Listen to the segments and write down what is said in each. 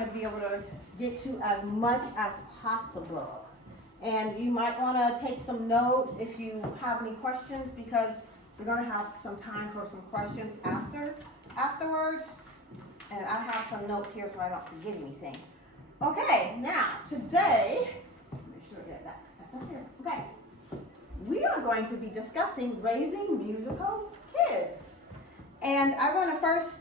want to be able to get to as much as possible. And you might want to take some notes if you have any questions, because we're going to have some time for some questions afterwards. And I have some notes here so I don't forget anything. Okay, now today, make sure that's up here. Okay, we are going to be discussing raising musical kids. And I want to first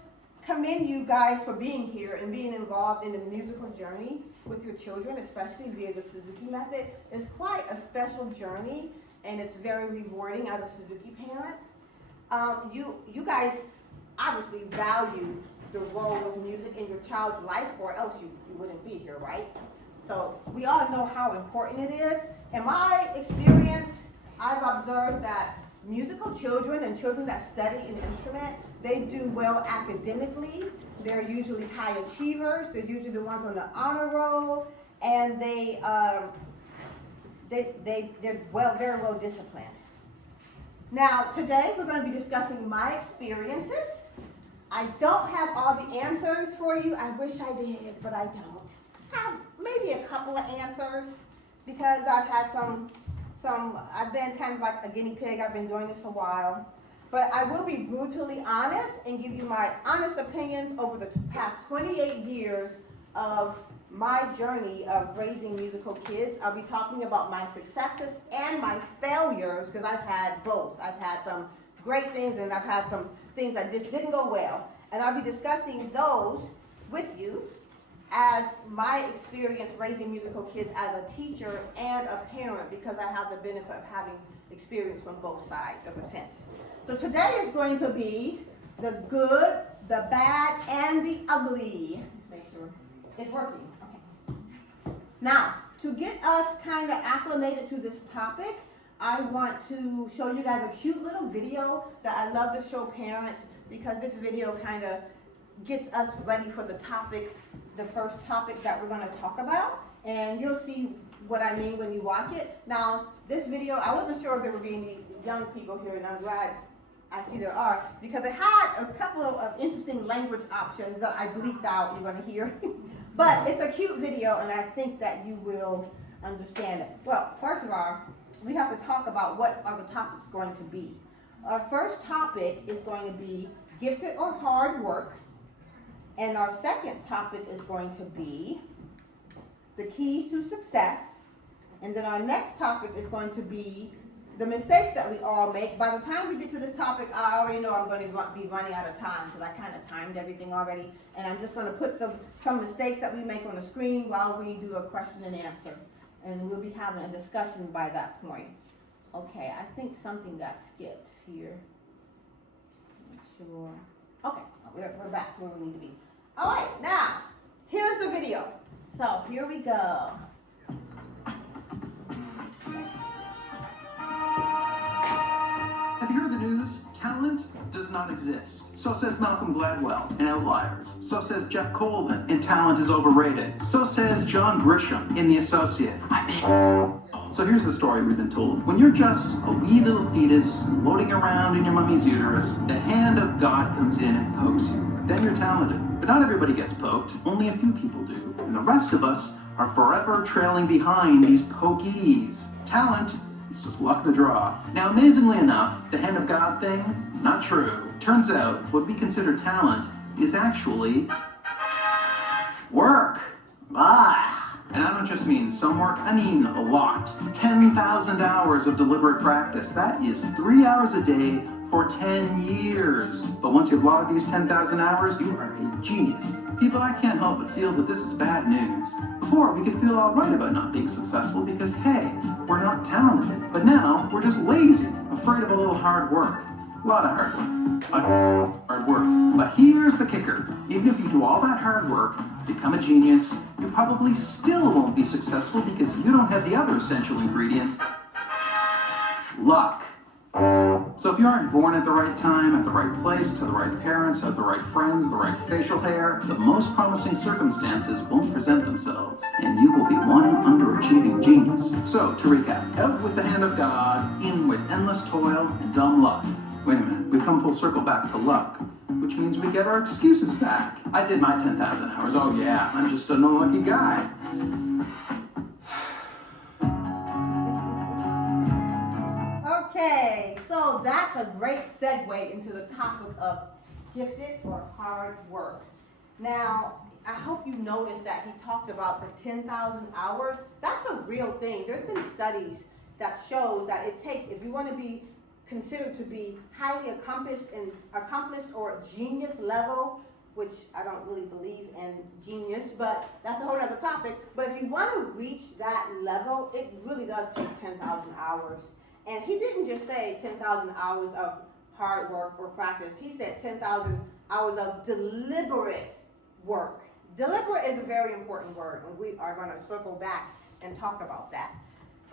commend you guys for being here and being involved in the musical journey with your children, especially via the Suzuki method. It's quite a special journey, and it's very rewarding as a Suzuki parent. You guys obviously value the role of music in your child's life, or else you wouldn't be here, right? So we all know how important it is. In my experience, I've observed that musical children and children that study an instrument, they do well academically. They're usually high achievers. They're usually the ones on the honor roll, and they're very well disciplined. Now, today we're going to be discussing my experiences. I don't have all the answers for you. I wish I did, but I don't. I have maybe a couple of answers, because I've had I've been kind of like a guinea pig. I've been doing this a while. But I will be brutally honest and give you my honest opinions over the past 28 years of my journey of raising musical kids. I'll be talking about my successes and my failures, because I've had both. I've had some great things, and I've had some things that just didn't go well. And I'll be discussing those with you as my experience raising musical kids as a teacher and a parent, because I have the benefit of having experience from both sides of the fence. So today is going to be the good, the bad, and the ugly. Make sure it's working. Okay. Now, to get us kind of acclimated to this topic, I want to show you guys a cute little video that I love to show parents, because this video kind of gets us ready for the topic, the first topic that we're going to talk about. And you'll see what I mean when you watch it. Now, this video, I wasn't sure if there would be any young people here, and I'm glad I see there are, because it had a couple of interesting language options that I bleeped out, you're going to hear. But it's a cute video, and I think that you will understand it. Well, first of all, we have to talk about what are the topics going to be. Our first topic is going to be gifted or hard work. And our second topic is going to be the keys to success. And then our next topic is going to be the mistakes that we all make. By the time we get to this topic, I already know I'm going to be running out of time, because I kind of timed everything already. And I'm just going to put some mistakes that we make on the screen while we do a question and answer. And we'll be having a discussion by that point. Okay, I think something got skipped here. Make sure. Okay, we're back to where we need to be. All right, now, here's the video. So, here we go. Have you heard the news? Talent does not exist. So says Malcolm Gladwell in Outliers. So says Jeff Colvin in Talent is Overrated. So says John Grisham in The Associate. So here's the story we've been told. When you're just a wee little fetus floating around in your mummy's uterus, the hand of God comes in and pokes you. Then you're talented. But not everybody gets poked. Only a few people do. And the rest of us are forever trailing behind these pokies. Talent, it's just luck of the draw. Now, amazingly enough, the hand of God thing, not true. Turns out, what we consider talent is actually work. And I don't just mean some work, I mean a lot. 10,000 hours of deliberate practice. That is 3 hours a day for 10 years. But once you've logged these 10,000 hours, you are a genius. People, I can't help but feel that this is bad news. Before, we could feel all right about not being successful because, hey, we're not talented. But now, we're just lazy, afraid of a little hard work. A lot of hard work. But here's the kicker. Even if you do all that hard work, become a genius, you probably still won't be successful because you don't have the other essential ingredient, luck. So if you aren't born at the right time, at the right place, to the right parents, have the right friends, the right facial hair, the most promising circumstances won't present themselves, and you will be one underachieving genius. So, to recap, out with the hand of God, in with endless toil and dumb luck. Wait a minute, we've come full circle back to luck, which which means we get our excuses back. I did my 10,000 hours. Oh yeah, I'm just an unlucky guy. Okay, so that's a great segue into the topic of gifted or hard work. Now, I hope you noticed that he talked about the 10,000 hours. That's a real thing. There's been studies that shows that it takes, if you want to be considered to be highly accomplished or genius level, which I don't really believe in genius, but that's a whole other topic. But if you want to reach that level, it really does take 10,000 hours. And he didn't just say 10,000 hours of hard work or practice. He said 10,000 hours of deliberate work. Deliberate is a very important word, and we are going to circle back and talk about that.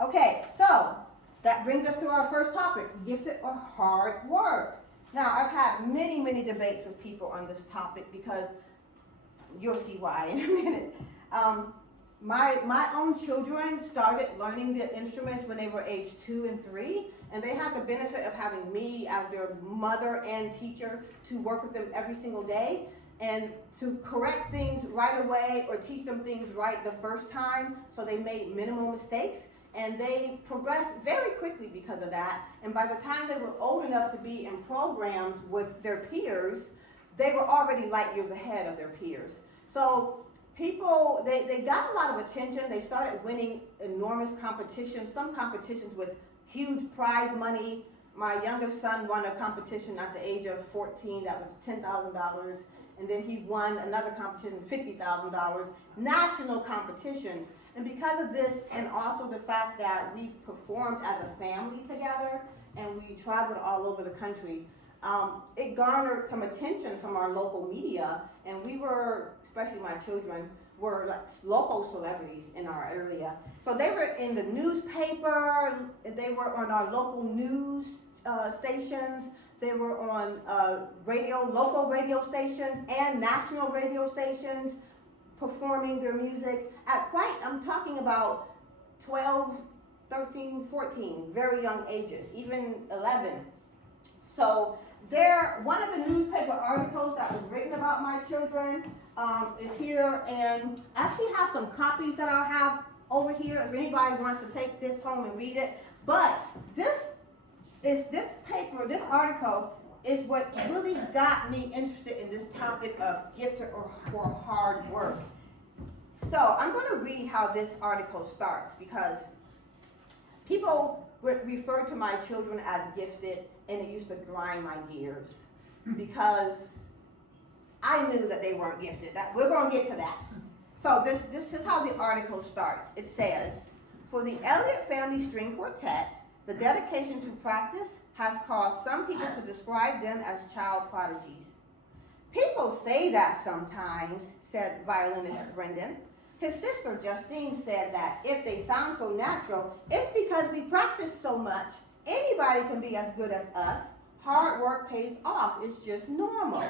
Okay, so that brings us to our first topic, gifted or hard work. Now, I've had many, many debates with people on this topic because you'll see why in a minute. My own children started learning the instruments when they were age 2 and 3, and they had the benefit of having me as their mother and teacher to work with them every single day and to correct things right away or teach them things right the first time so they made minimal mistakes. And they progressed very quickly because of that. And by the time they were old enough to be in programs with their peers, they were already light years ahead of their peers. So people, they got a lot of attention. They started winning enormous competitions, some competitions with huge prize money. My youngest son won a competition at the age of 14 that was $10,000. And then he won another competition, $50,000, national competitions. And because of this, and also the fact that we performed as a family together, and we traveled all over the country, it garnered some attention from our local media, and we were, especially my children, were like local celebrities in our area. So they were in the newspaper, they were on our local news stations, they were on local radio stations and national radio stations, performing their music at I'm talking about 12, 13, 14, very young ages, even 11. So one of the newspaper articles that was written about my children is here, and I actually have some copies that I'll have over here if anybody wants to take this home and read it. But this article is what really got me interested in this topic of gifted or hard work. So I'm going to read how this article starts because people would refer to my children as gifted, and it used to grind my gears because I knew that they weren't gifted. We're going to get to that. So this is how the article starts. It says, for the Elliott Family String Quartet, the dedication to practice has caused some people to describe them as child prodigies. People say that sometimes, said violinist Brendan. His sister Justine said that if they sound so natural, it's because we practice so much. Anybody can be as good as us. Hard work pays off. It's just normal.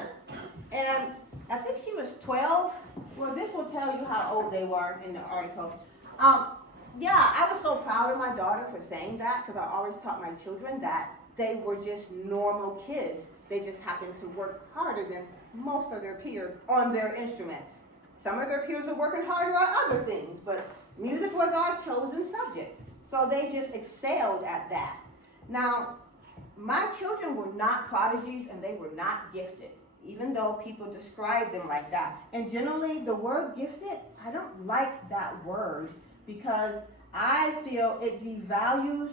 And I think she was 12. Well, this will tell you how old they were in the article. Yeah, I was so proud of my daughter for saying that because I always taught my children that they were just normal kids. They just happened to work harder than most of their peers on their instrument. Some of their peers were working harder on other things, but music was our chosen subject. So they just excelled at that. Now, my children were not prodigies and they were not gifted, even though people describe them like that. And generally, the word gifted, I don't like that word because I feel it devalues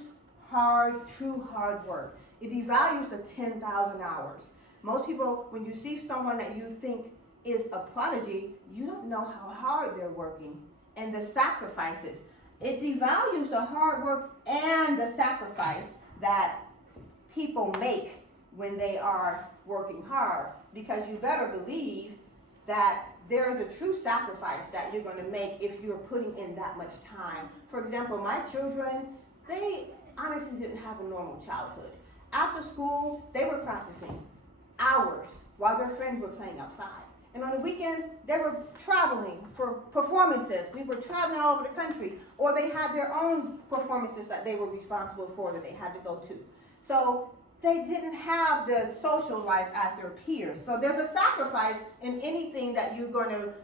true hard work. It devalues the 10,000 hours. Most people, when you see someone that you think is a prodigy, you don't know how hard they're working and the sacrifices. It devalues the hard work and the sacrifice that people make when they are working hard, because you better believe that there is a true sacrifice that you're going to make if you're putting in that much time. For example, my children, they honestly didn't have a normal childhood. After school, they were practicing hours while their friends were playing outside. And on the weekends, they were traveling for performances. We were traveling all over the country, or they had their own performances that they were responsible for that they had to go to. So they didn't have the social life as their peers. So there's a sacrifice in anything that you're going to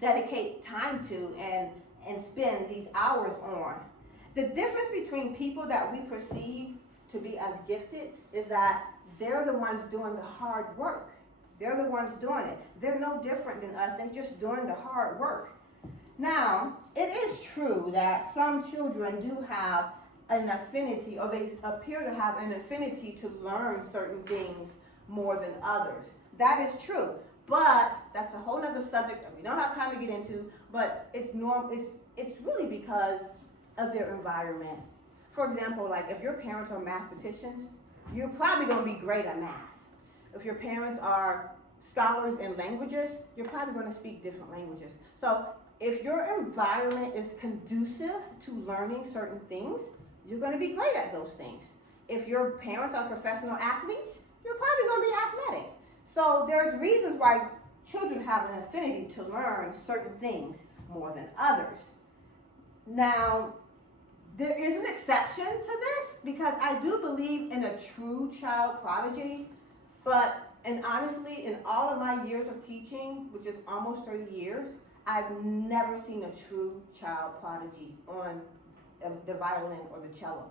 dedicate time to and spend these hours on. The difference between people that we perceive to be as gifted is that they're the ones doing the hard work. They're the ones doing it. They're no different than us. They're just doing the hard work. Now, it is true that some children do have an affinity, or they appear to have an affinity to learn certain things more than others. That is true. But that's a whole other subject that we don't have time to get into, but it's really because of their environment. For example, like if your parents are mathematicians, you're probably going to be great at math. If your parents are scholars in languages, you're probably going to speak different languages. So if your environment is conducive to learning certain things, you're going to be great at those things. If your parents are professional athletes, you're probably going to be athletic. So there's reasons why children have an affinity to learn certain things more than others. Now, there is an exception to this because I do believe in a true child prodigy, and honestly, in all of my years of teaching, which is almost 30 years, I've never seen a true child prodigy on the violin or the cello.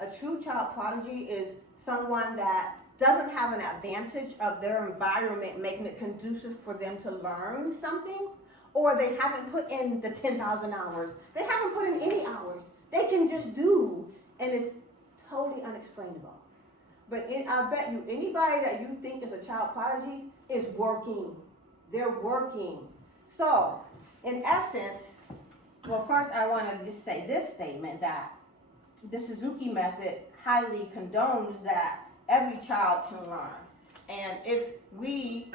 A true child prodigy is someone that doesn't have an advantage of their environment making it conducive for them to learn something, or they haven't put in the 10,000 hours. They haven't put in any hours. They can just do, and it's totally unexplainable. But I bet you, anybody that you think is a child prodigy is working. They're working. So, in essence, well, first I want to just say this statement, that the Suzuki method highly condones that every child can learn. And if we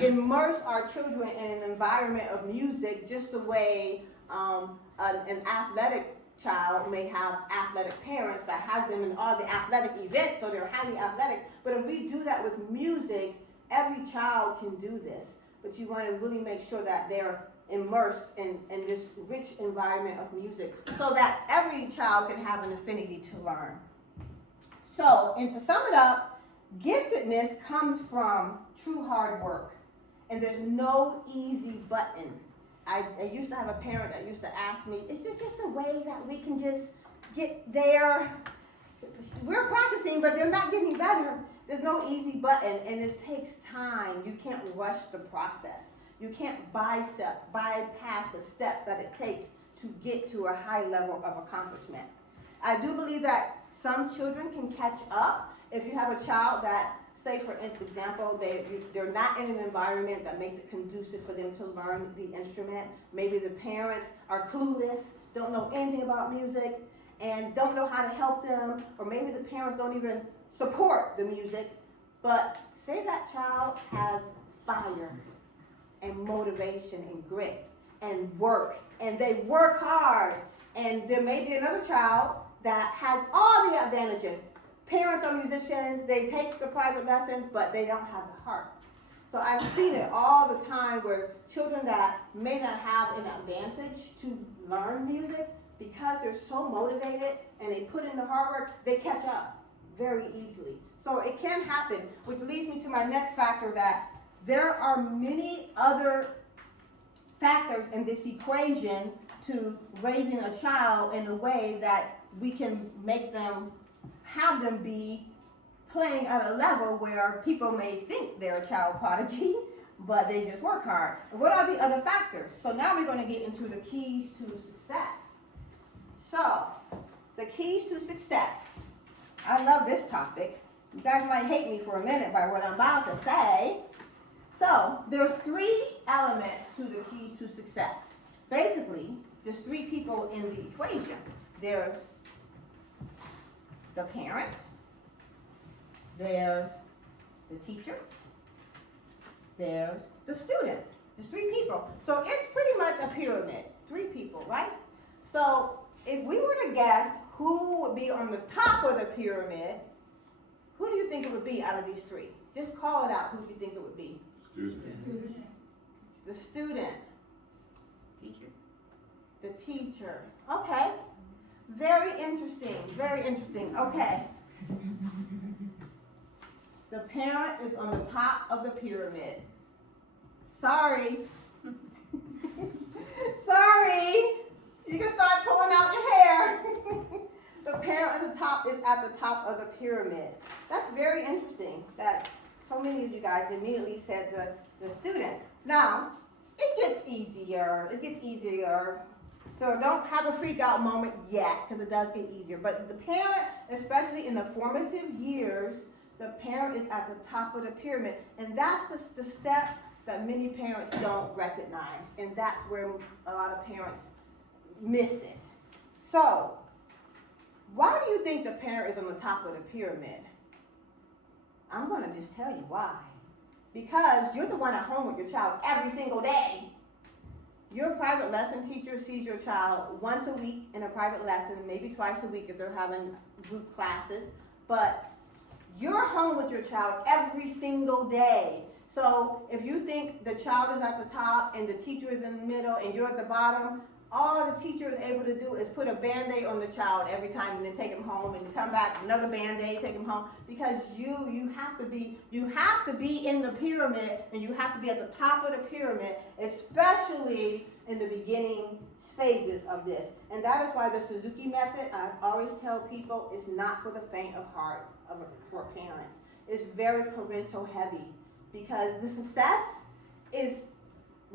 immerse our children in an environment of music, just the way an athletic child may have athletic parents that has them in all the athletic events, so they're highly athletic. But if we do that with music, every child can do this. But you want to really make sure that they're immersed in this rich environment of music so that every child can have an affinity to learn. So, and to sum it up, giftedness comes from true hard work. And there's no easy button. I used to have a parent that used to ask me, is there just a way that we can just get there? We're practicing, but they're not getting better. There's no easy button, and this takes time. You can't rush the process. You can't bypass the steps that it takes to get to a high level of accomplishment. I do believe that some children can catch up. If you have a child that, say for example, they're not in an environment that makes it conducive for them to learn the instrument. Maybe the parents are clueless, don't know anything about music, and don't know how to help them, or maybe the parents don't even support the music. But say that child has fire and motivation and grit and work, and they work hard, and there may be another child that has all the advantages. Parents are musicians, they take the private lessons, but they don't have the heart. So I've seen it all the time where children that may not have an advantage to learn music, because they're so motivated and they put in the hard work, they catch up very easily. So it can happen, which leads me to my next factor, that there are many other factors in this equation to raising a child in a way that we can make them, have them be playing at a level where people may think they're a child prodigy, but they just work hard. What are the other factors? So now we're going to get into the keys to success. So, the keys to success. I love this topic. You guys might hate me for a minute by what I'm about to say. So, there's 3 elements to the keys to success. Basically, there's 3 people in the equation. There's the parent, there's the teacher, there's the student. There's 3 people. So it's pretty much a pyramid. 3 people, right? So if we were to guess who would be on the top of the pyramid, who do you think it would be out of these 3? Just call it out. Who do you think it would be? Student. The student. Teacher. The teacher. Okay. Very interesting. Very interesting. Okay. The parent is on the top of the pyramid. Sorry. Sorry. You can start pulling out your hair. The parent at the top is at the top of the pyramid. That's very interesting that so many of you guys immediately said the student. Now, it gets easier. It gets easier. So don't have a freak out moment yet, because it does get easier. But the parent, especially in the formative years, the parent is at the top of the pyramid. And that's the step that many parents don't recognize. And that's where a lot of parents miss it. So, why do you think the parent is on the top of the pyramid? I'm going to just tell you why. Because you're the one at home with your child every single day. Your private lesson teacher sees your child once a week in a private lesson, maybe twice a week if they're having group classes. But you're home with your child every single day. So if you think the child is at the top and the teacher is in the middle and you're at the bottom, all the teacher is able to do is put a Band-Aid on the child every time and then take him home and come back, another Band-Aid, take him home. Because you have to be in the pyramid, and you have to be at the top of the pyramid, especially in the beginning phases of this. And that is why the Suzuki method, I always tell people, is not for the faint of heart for a parent. It's very parental heavy, because the success is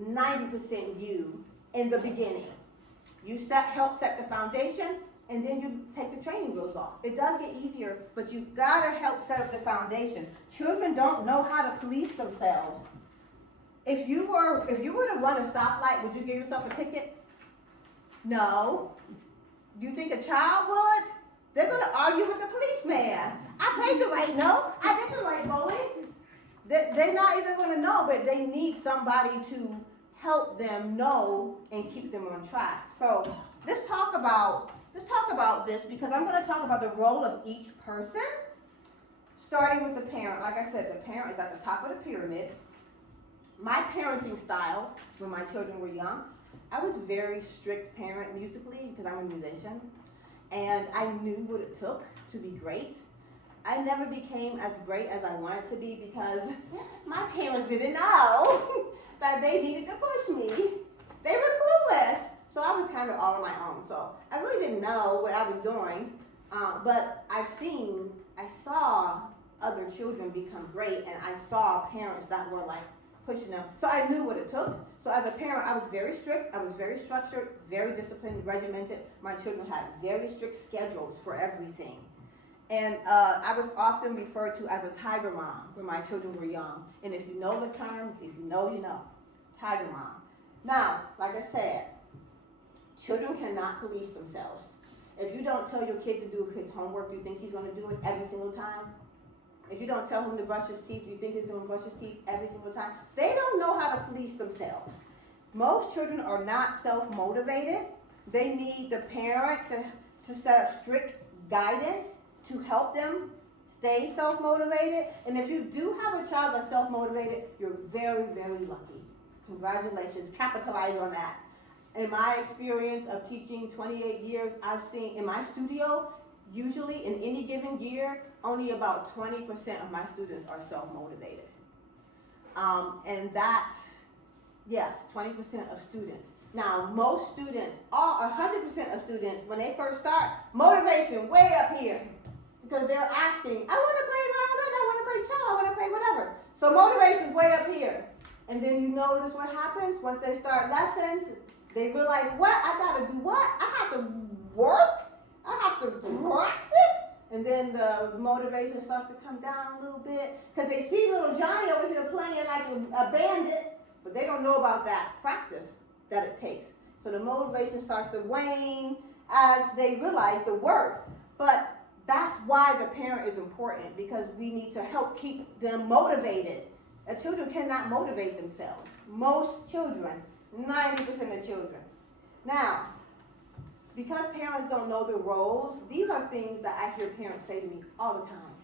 90% you in the beginning. You help set the foundation, and then you take the training wheels off. It does get easier, but you gotta help set up the foundation. Children don't know how to police themselves. If you were to run a stoplight, would you give yourself a ticket? No. Do you think a child would? They're gonna argue with the policeman. I paid the right note. I did the right bowling. They're not even gonna know, but they need somebody to help them know and keep them on track. So let's talk about this, because I'm going to talk about the role of each person, starting with the parent. Like I said, the parent is at the top of the pyramid. My parenting style, when my children were young, I was a very strict parent musically, because I'm a musician, and I knew what it took to be great. I never became as great as I wanted to be, because my parents didn't know that they needed to push me. They were clueless. So I was kind of all on my own. So I really didn't know what I was doing. But I saw other children become great, and I saw parents that were like pushing them. So I knew what it took. So as a parent, I was very strict. I was very structured, very disciplined, regimented. My children had very strict schedules for everything. And I was often referred to as a tiger mom when my children were young. And if you know the term, if you know, you know. Tiger mom. Now, like I said, children cannot police themselves. If you don't tell your kid to do his homework, you think he's going to do it every single time? If you don't tell him to brush his teeth, you think he's going to brush his teeth every single time? They don't know how to police themselves. Most children are not self-motivated. They need the parent to set up strict guidance to help them stay self-motivated. And if you do have a child that's self-motivated, you're very, very lucky. Congratulations, capitalize on that. In my experience of teaching 28 years, I've seen in my studio, usually in any given year, only about 20% of my students are self-motivated. And that, yes, 20% of students. Now, most students, 100% of students, when they first start, motivation way up here. Because they're asking, I want to play violin, I want to play cello, I want to play whatever. So motivation's way up here. And then you notice what happens once they start lessons. They realize, what? I got to do what? I have to work? I have to practice? And then the motivation starts to come down a little bit. Because they see little Johnny over here playing like a bandit, but they don't know about that practice that it takes. So the motivation starts to wane as they realize the work. But that's why the parent is important, because we need to help keep them motivated. Children cannot motivate themselves. Most children, 90% of children. Now, because parents don't know their roles, these are things that I hear parents say to me all the time.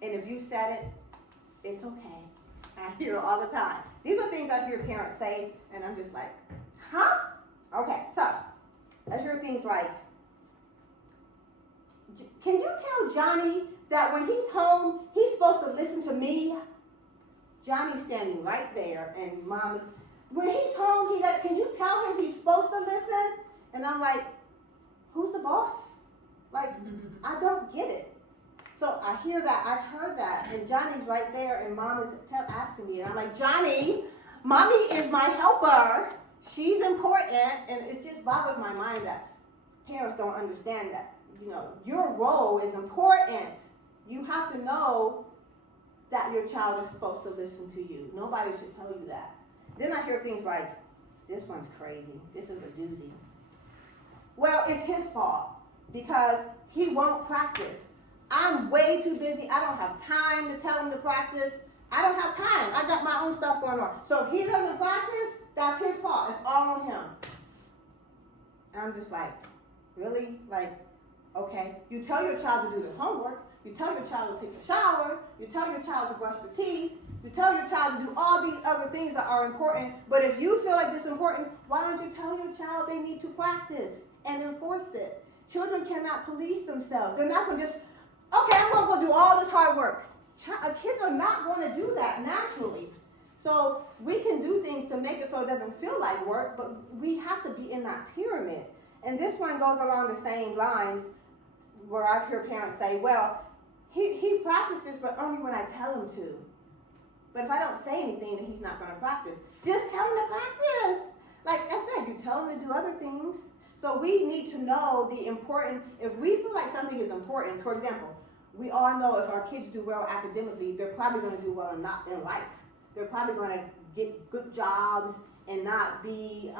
And if you said it, it's okay. I hear it all the time. These are things I hear parents say, and I'm just like, huh? Okay, so I hear things like, can you tell Johnny that when he's home, he's supposed to listen to me? Johnny's standing right there, and Mom is, when he's home, can you tell him he's supposed to listen? And I'm like, who's the boss? Like, I don't get it. So I hear that, I've heard that, and Johnny's right there, and Mom is asking me, and I'm like, Johnny, Mommy is my helper. She's important, and it just boggles my mind that parents don't understand that. You know, your role is important. You have to know that your child is supposed to listen to you. Nobody should tell you that. Then I hear things like, this one's crazy. This is a doozy. Well, it's his fault because he won't practice. I'm way too busy. I don't have time to tell him to practice. I don't have time. I got my own stuff going on. So if he doesn't practice, that's his fault. It's all on him. And I'm just like, really? Like, okay. You tell your child to do their homework. You tell your child to take a shower. You tell your child to brush their teeth. You tell your child to do all these other things that are important. But if you feel like it's important, why don't you tell your child they need to practice and enforce it? Children cannot police themselves. They're not going to just, okay, I'm going to go do all this hard work. Kids are not going to do that naturally. So we can do things to make it so it doesn't feel like work, but we have to be in that pyramid. And this one goes along the same lines where I've heard parents say, well, he practices, but only when I tell him to. But if I don't say anything, then he's not going to practice. Just tell him to practice. Like I said, you tell him to do other things. So we need to know the important, if we feel like something is important, for example, we all know if our kids do well academically, they're probably going to do well in life. They're probably going to get good jobs and not be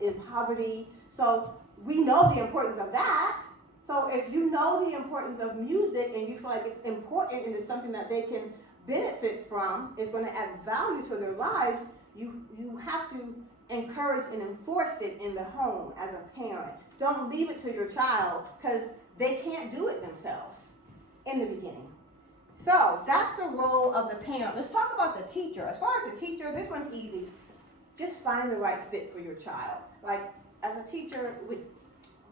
in poverty. So we know the importance of that. So if you know the importance of music and you feel like it's important and it's something that they can benefit from, it's going to add value to their lives, you have to encourage and enforce it in the home as a parent. Don't leave it to your child because they can't do it themselves in the beginning. So that's the role of the parent. Let's talk about the teacher. As far as the teacher, this one's easy. Just find the right fit for your child. Like as a teacher,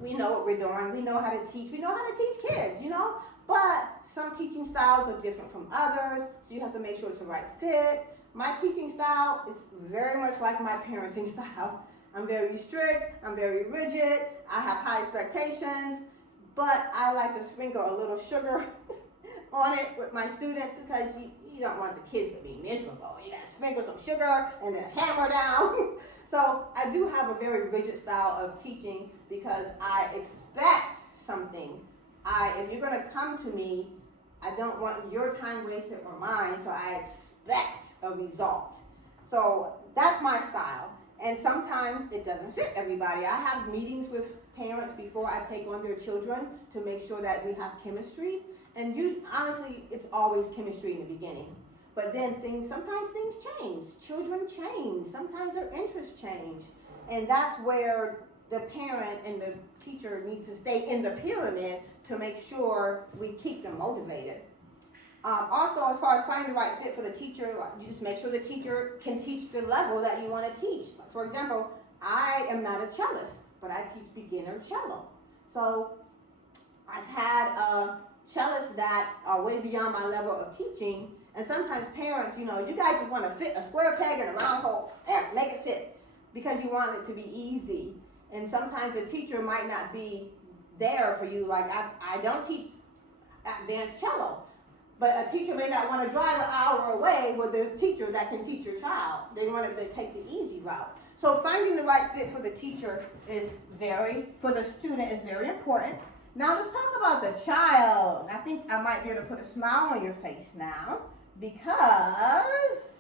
we know what we're doing. We know how to teach. We know how to teach kids, you know? But some teaching styles are different from others, so you have to make sure it's the right fit. My teaching style is very much like my parenting style. I'm very strict. I'm very rigid. I have high expectations, but I like to sprinkle a little sugar on it with my students because you don't want the kids to be miserable. You got to sprinkle some sugar and then hammer down. So I do have a very rigid style of teaching because I expect something. If you're going to come to me, I don't want your time wasted or mine, so I expect a result. So that's my style. And sometimes it doesn't fit everybody. I have meetings with parents before I take on their children to make sure that we have chemistry. And honestly, it's always chemistry in the beginning. But then sometimes things change. Children change. Sometimes their interests change. And that's where the parent and the teacher need to stay in the pyramid to make sure we keep them motivated. Also, as far as finding the right fit for the teacher, you just make sure the teacher can teach the level that you want to teach. For example, I am not a cellist, but I teach beginner cello. So I've had cellists that are way beyond my level of teaching, and sometimes parents, you guys just want to fit a square peg in a round hole, make it fit, because you want it to be easy. And sometimes the teacher might not be there for you. Like I don't teach advanced cello, but a teacher may not want to drive an hour away with a teacher that can teach your child. They want to take the easy route. So finding the right fit for the teacher for the student is very important. Now let's talk about the child. I think I might be able to put a smile on your face now because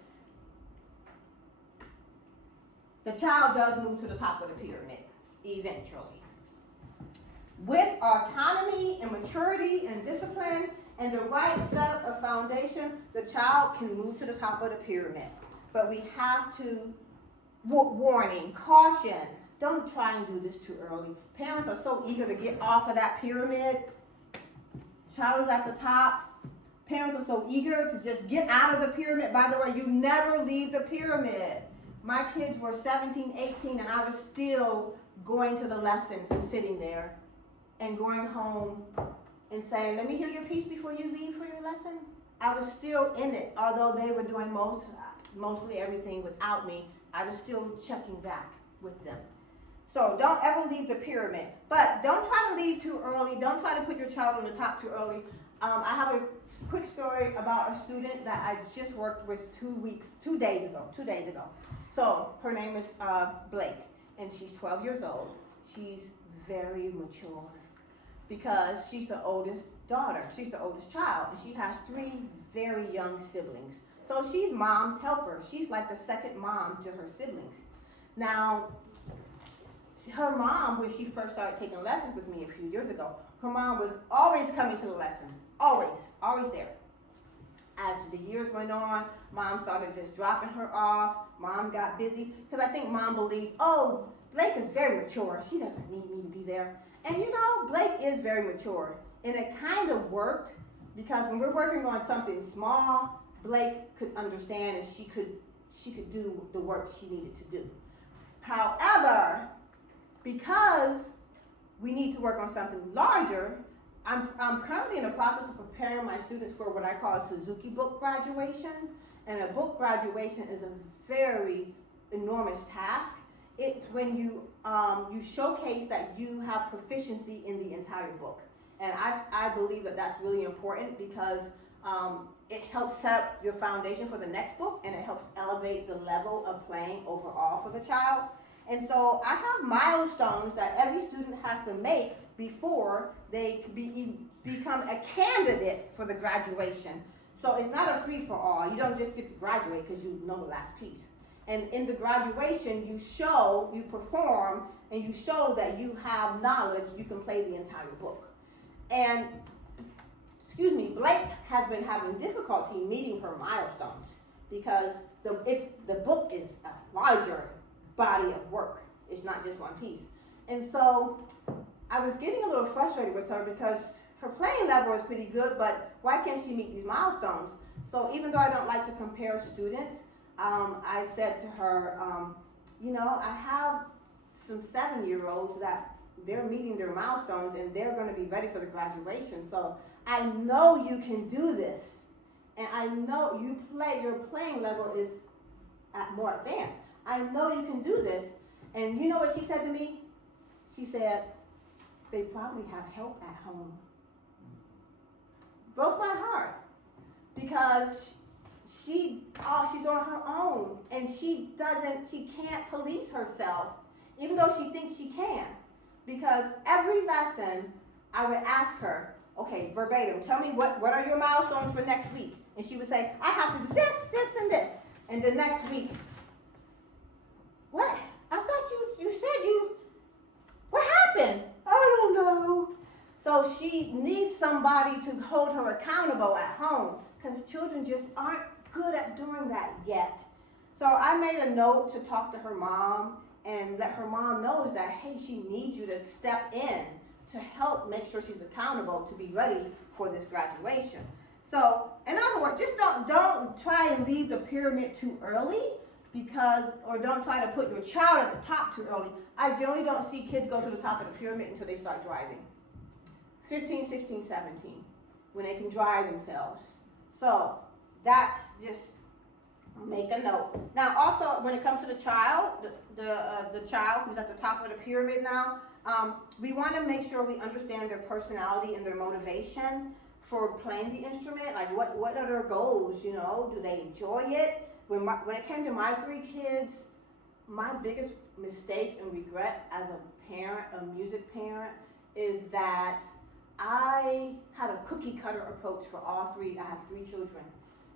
the child does move to the top of the pyramid eventually. With autonomy and maturity and discipline and the right setup of foundation, the child can move to the top of the pyramid. But we have to, warning, caution, don't try and do this too early. Parents are so eager to get off of that pyramid. Child is at the top. Parents are so eager to just get out of the pyramid. By the way, you never leave the pyramid. My kids were 17, 18, and I was still going to the lessons and sitting there and going home and saying, let me hear your piece before you leave for your lesson. I was still in it, although they were doing mostly everything without me. I was still checking back with them. So don't ever leave the pyramid. But don't try to leave too early. Don't try to put your child on the top too early. I have a quick story about a student that I just worked with 2 days ago. So her name is Blake, and she's 12 years old. She's very mature because she's the oldest daughter. She's the oldest child, and she has 3 very young siblings. So she's mom's helper. She's like the second mom to her siblings. Now, her mom, when she first started taking lessons with me a few years ago, her mom was always coming to the lessons. Always there. As the years went on, mom started just dropping her off. Mom got busy because I think mom believes, oh, Blake is very mature. She doesn't need me to be there. And you know, Blake is very mature. And it kind of worked because when we're working on something small, Blake could understand and she could do the work she needed to do. However, because we need to work on something larger, I'm currently in the process of preparing my students for what I call a Suzuki book graduation. And a book graduation is a very enormous task. It's when you showcase that you have proficiency in the entire book. And I believe that that's really important because it helps set up your foundation for the next book, and it helps elevate the level of playing overall for the child. And so I have milestones that every student has to make before they become a candidate for the graduation. So it's not a free-for-all. You don't just get to graduate because you know the last piece. And in the graduation, you perform, and you show that you have knowledge, you can play the entire book. And, Blake has been having difficulty meeting her milestones because the book is a larger body of work. It's not just one piece. And so I was getting a little frustrated with her because her playing level is pretty good, but why can't she meet these milestones? So even though I don't like to compare students, I said to her, I have some 7-year-olds that they're meeting their milestones and they're going to be ready for the graduation. So I know you can do this. And I know your playing level is more advanced. I know you can do this. And you know what she said to me? She said, they probably have help at home. Broke my heart because she's on her own and she can't police herself, even though she thinks she can. Because every lesson I would ask her, okay, verbatim, tell me what are your milestones for next week? And she would say, I have to do this, this, and this. And the next week, what? I thought you said what happened? I don't know. So she needs somebody to hold her accountable at home because children just aren't good at doing that yet. So I made a note to talk to her mom and let her mom know that, hey, she needs you to step in to help make sure she's accountable to be ready for this graduation. So, in other words, just don't try and leave the pyramid too early or don't try to put your child at the top too early. I generally don't see kids go to the top of the pyramid until they start driving. 15, 16, 17, when they can drive themselves. So, that's just make a note. Now, also, when it comes to the child, the child who's at the top of the pyramid now, we want to make sure we understand their personality and their motivation for playing the instrument. Like, what are their goals? Do they enjoy it? When it came to my 3 kids, my biggest mistake and regret as a parent, a music parent, is that I had a cookie cutter approach for all 3. I have 3 children,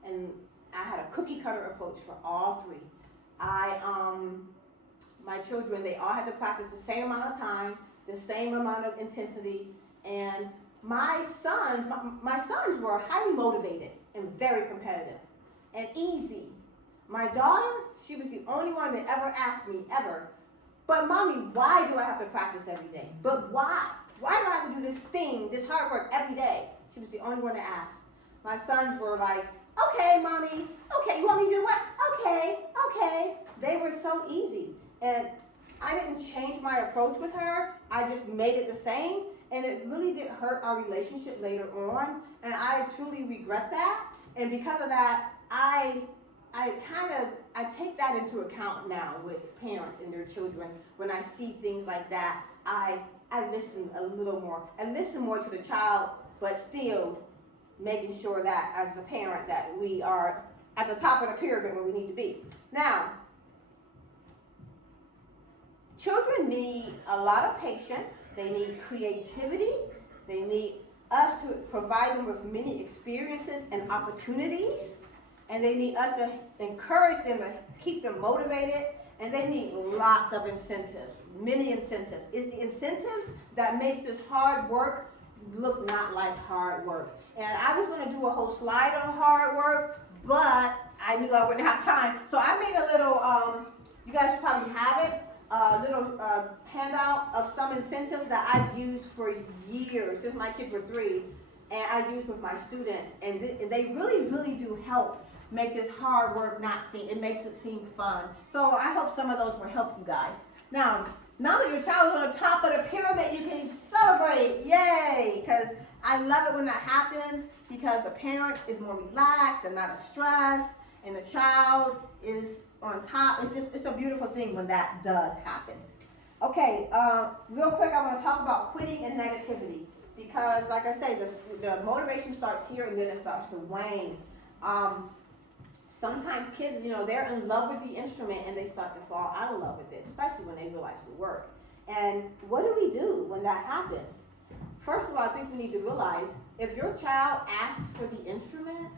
and I had a cookie cutter approach for all 3. My children, they all had to practice the same amount of time, the same amount of intensity, and my sons were highly motivated and very competitive and easy. My daughter, she was the only one that ever asked me, but Mommy, why do I have to practice every day? But why? Why do I have to do this hard work every day? She was the only one that asked. My sons were like, okay, Mommy, okay, you want me to do what? Okay. They were so easy. And I didn't change my approach with her. I just made it the same. and it really did hurt our relationship later on, and I truly regret that. And because of that, I take that into account now with parents and their children. When I see things like that, I listen a little more. I listen more to the child, but still making sure that as a parent that we are at the top of the pyramid where we need to be. Now, children need a lot of patience. They need creativity. They need us to provide them with many experiences and opportunities. And they need us to encourage them to keep them motivated. And they need lots of incentives, many incentives. It's the incentives that makes this hard work look not like hard work. And I was going to do a whole slide on hard work, but I knew I wouldn't have time. So I made a little, you guys probably have it, a little handout of some incentives that I've used for years, since my kids were 3, and I use with my students. And they really, really do help make this hard work not seem, it makes it seem fun. So I hope some of those will help you guys. Now that your child is on the top of the pyramid, you can celebrate, yay! Because I love it when that happens, because the parent is more relaxed and not as stressed, and the child is on top. It's a beautiful thing when that does happen. Okay, real quick, I want to talk about quitting and negativity, because like I say, the motivation starts here and then it starts to wane. Sometimes kids, they're in love with the instrument and they start to fall out of love with it, especially when they realize the work. And what do we do when that happens? First of all, I think we need to realize if your child asks for the instrument,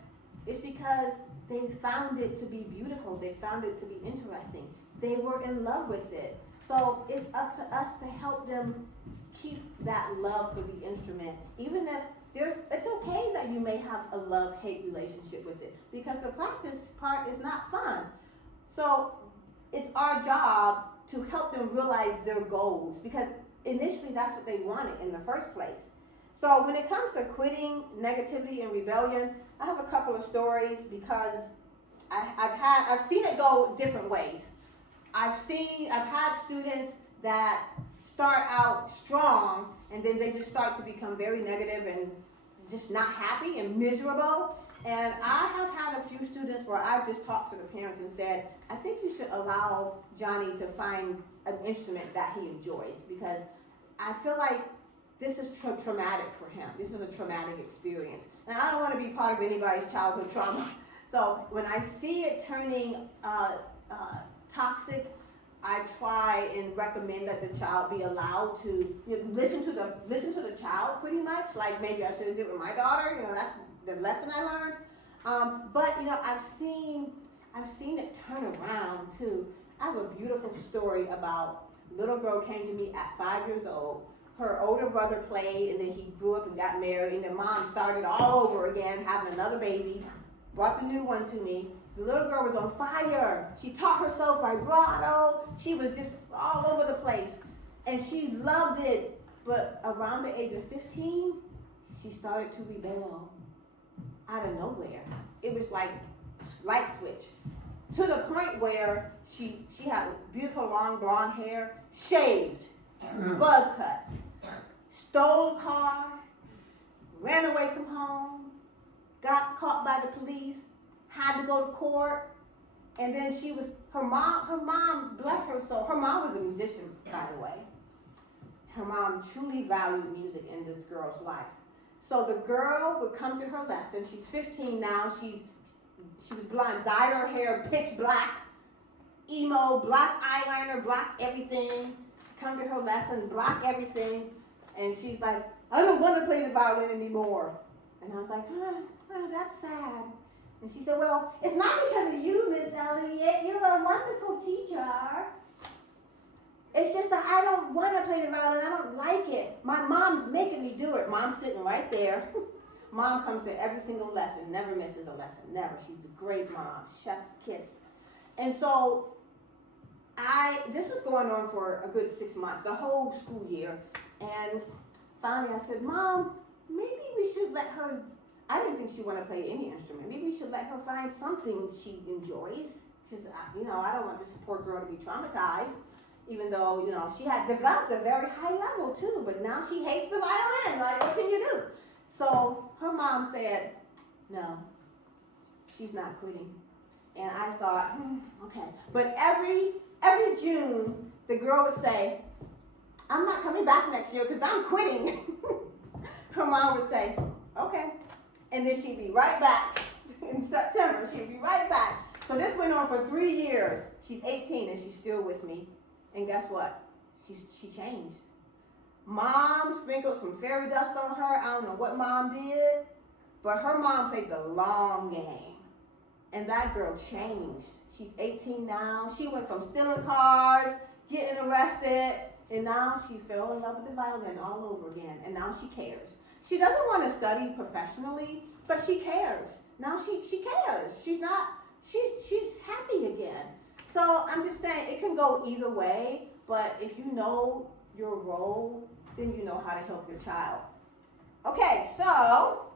it's because they found it to be beautiful. They found it to be interesting. They were in love with it. So it's up to us to help them keep that love for the instrument, even if it's okay that you may have a love-hate relationship with it, because the practice part is not fun. So it's our job to help them realize their goals, because initially that's what they wanted in the first place. So when it comes to quitting, negativity, and rebellion, I have a couple of stories, because I've seen it go different ways. I've had students that start out strong and then they just start to become very negative and just not happy and miserable. And I have had a few students where I've just talked to the parents and said, I think you should allow Johnny to find an instrument that he enjoys, because I feel like this is traumatic for him. This is a traumatic experience. And I don't want to be part of anybody's childhood trauma. So when I see it turning toxic, I try and recommend that the child be allowed to listen to the child, pretty much, like maybe I should have did with my daughter. That's the lesson I learned. But I've seen it turn around too. I have a beautiful story about a little girl came to me at 5 years old. Her older brother played, and then he grew up and got married, and then mom started all over again, having another baby, brought the new one to me. The little girl was on fire. She taught herself vibrato. She was just all over the place. And she loved it. But around the age of 15, she started to rebel out of nowhere. It was like light switch. To the point where she had beautiful long blonde hair, shaved, buzz cut, stole a car, ran away from home, got caught by the police, had to go to court, and then her mom, bless her soul, her mom was a musician, by the way. Her mom truly valued music in this girl's life. So the girl would come to her lesson. She's 15 now. She was blonde, dyed her hair pitch black, emo, black eyeliner, black everything. She'd come to her lesson, black everything, and she's like, I don't want to play the violin anymore. And I was like, oh, that's sad. And she said, well, it's not because of you, Miss Elliott. You're a wonderful teacher. It's just that I don't want to play the violin. I don't like it. My mom's making me do it. Mom's sitting right there. Mom comes to every single lesson, never misses a lesson, never. She's a great mom, chef's kiss. And so this was going on for a good 6 months, the whole school year. And finally I said, Mom, maybe we should let her, I didn't think she wanted to play any instrument. Maybe we should let her find something she enjoys. Because, I don't want this poor girl to be traumatized. even though, you know, she had developed a very high level too, but now she hates the violin. Like, what can you do? So her mom said, no, she's not quitting. And I thought, okay. But every June, the girl would say, I'm not coming back next year because I'm quitting. Her mom would say, okay. And then she'd be right back in September. She'd be right back. So this went on for 3 years. She's 18 and she's still with me. And guess what? She changed. Mom sprinkled some fairy dust on her. I don't know what mom did, but her mom played the long game. And that girl changed. She's 18 now. She went from stealing cars, getting arrested, and now she fell in love with the violin all over again. And now she cares. She doesn't want to study professionally, but she cares. Now she cares. She's happy again. So I'm just saying it can go either way, but if you know your role, then you know how to help your child. Okay, so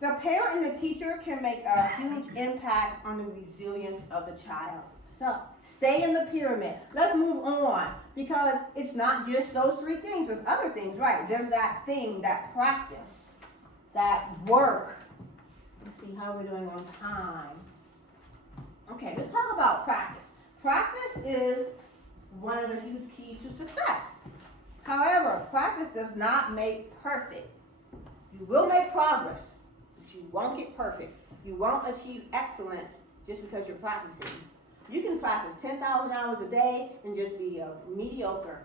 the parent and the teacher can make a huge impact on the resilience of the child. So stay in the pyramid. Let's move on, because it's not just those 3 things. There's other things, right? There's that thing, that practice, that work. Let's see how we're doing on time. Okay, let's talk about practice. Practice is one of the huge keys to success. However, practice does not make perfect. You will make progress, but you won't get perfect. You won't achieve excellence just because you're practicing. You can practice 10,000 hours a day and just be mediocre,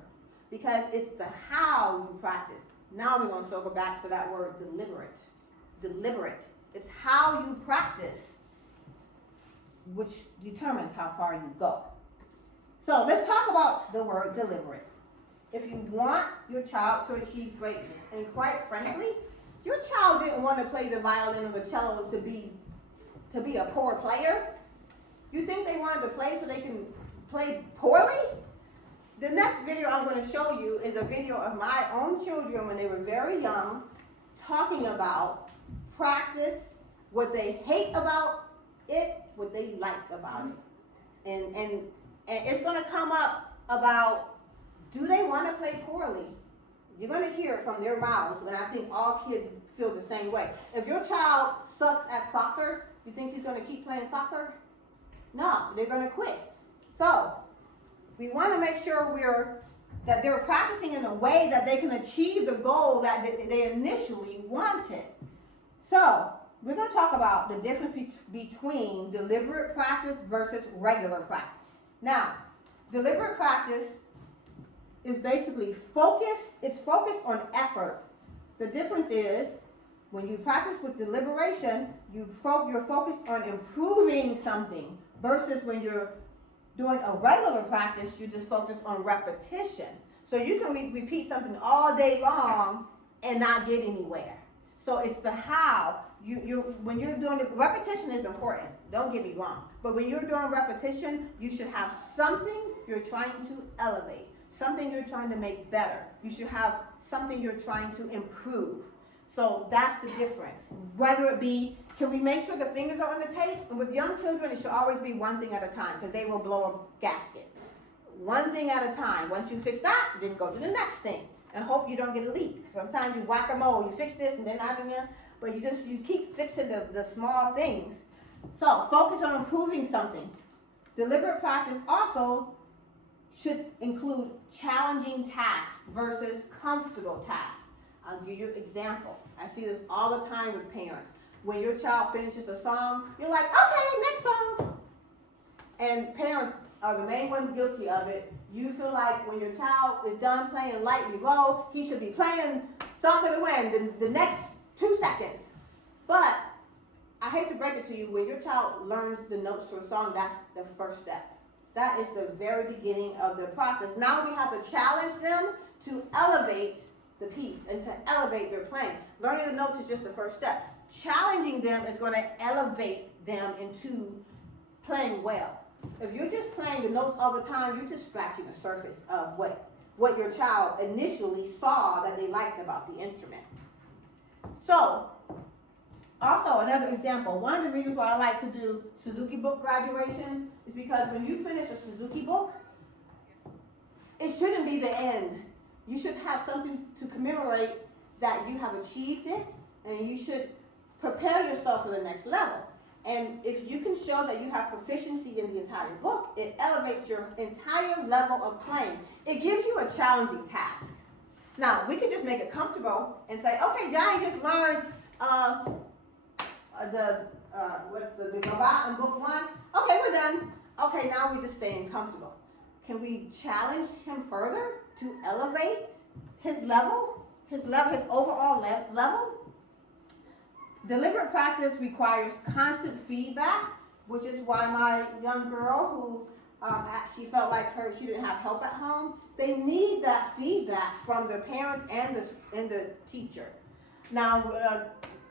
because it's the how you practice. Now we're going to circle back to that word deliberate. Deliberate. It's how you practice which determines how far you go. So let's talk about the word deliberate. If you want your child to achieve greatness, and quite frankly, your child didn't want to play the violin or the cello to be a poor player. You think they wanted to play so they can play poorly? The next video I'm going to show you is a video of my own children when they were very young, talking about practice, what they hate about it, what they like about it. And it's going to come up about, do they want to play poorly? You're going to hear it from their mouths, and I think all kids feel the same way. If your child sucks at soccer, you think he's going to keep playing soccer? No, they're going to quit. So we want to make sure that they're practicing in a way that they can achieve the goal that they initially wanted. So we're going to talk about the difference between deliberate practice versus regular practice. Now, deliberate practice is basically focused. It's focused on effort. The difference is, when you practice with deliberation, you're focused on improving something, versus when you're doing a regular practice, you just focus on repetition. So you can repeat something all day long and not get anywhere. So it's the how. When you're doing it, repetition is important. Don't get me wrong. But when you're doing repetition, you should have something you're trying to elevate, something you're trying to make better. You should have something you're trying to improve. So that's the difference. Whether it be, can we make sure the fingers are on the tape? And with young children, it should always be one thing at a time, because they will blow a gasket. One thing at a time. Once you fix that, then go to the next thing and hope you don't get a leak. Sometimes you whack-a-mole, you fix this and then I don't know, but you keep fixing the small things. So focus on improving something. Deliberate practice also should include challenging tasks versus comfortable tasks. I'll give you an example. I see this all the time with parents. When your child finishes a song, you're like, okay, next song. And parents are the main ones guilty of it. You feel like when your child is done playing Lightly Roll, he should be playing Song of the Wind the next 2 seconds. But I hate to break it to you, when your child learns the notes to a song, that's the first step. That is the very beginning of the process. Now we have to challenge them to elevate the piece and to elevate their playing. Learning the notes is just the first step. Challenging them is going to elevate them into playing well. If you're just playing the notes all the time, you're just scratching the surface of what your child initially saw that they liked about the instrument. So, also another example, one of the reasons why I like to do Suzuki book graduations is because when you finish a Suzuki book, it shouldn't be the end. You should have something to commemorate that you have achieved it, and you should prepare yourself for the next level. And if you can show that you have proficiency in the entire book, it elevates your entire level of playing. It gives you a challenging task. Now, we could just make it comfortable and say, okay, Johnny just learned the Levine in book 1. Okay, we're done. Okay, now we're just staying comfortable. Can we challenge him further to elevate his level, his overall level? Deliberate practice requires constant feedback, which is why my young girl who she felt like she didn't have help at home, they need that feedback from their parents and the teacher. Now,